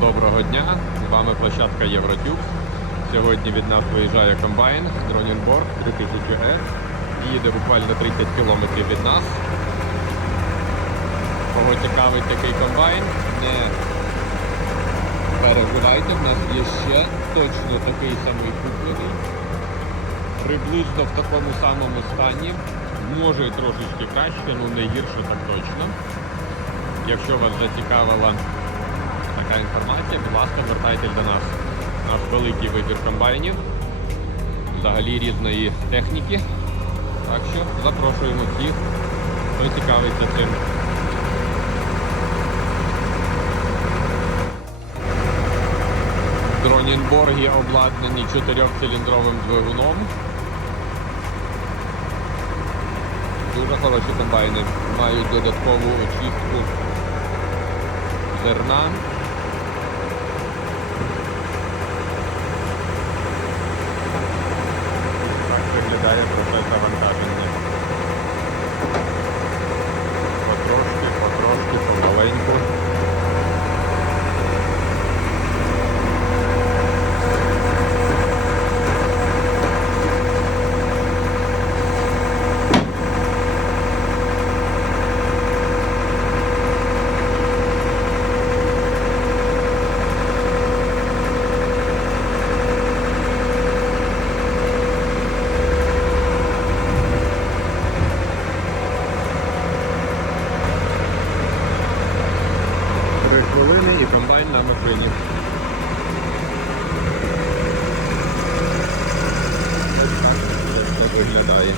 доброго дня! З вами площадка Євротюб. Сьогодні від нас виїжджає комбайн Дронінборг 3000R. Їде буквально 30 кілометрів від нас. Кого цікавить такий комбайн, не переживайте, в нас є ще точно такий самий куплений. Приблизно в такому самому стані. Може трошечки краще, ну не гірше так точно. Якщо вас зацікавила така інформація, будь ласка, звертайтесь до нас. У нас великий вибір комбайнів, взагалі різної техніки. Так що запрошуємо всіх, хто цікавиться цим. Дронінборги обладнані 4-циліндровим двигуном. Дуже хороші комбайни. Мають додаткову очистку зерна. Хвилини і комбайн на машині. Так виглядає.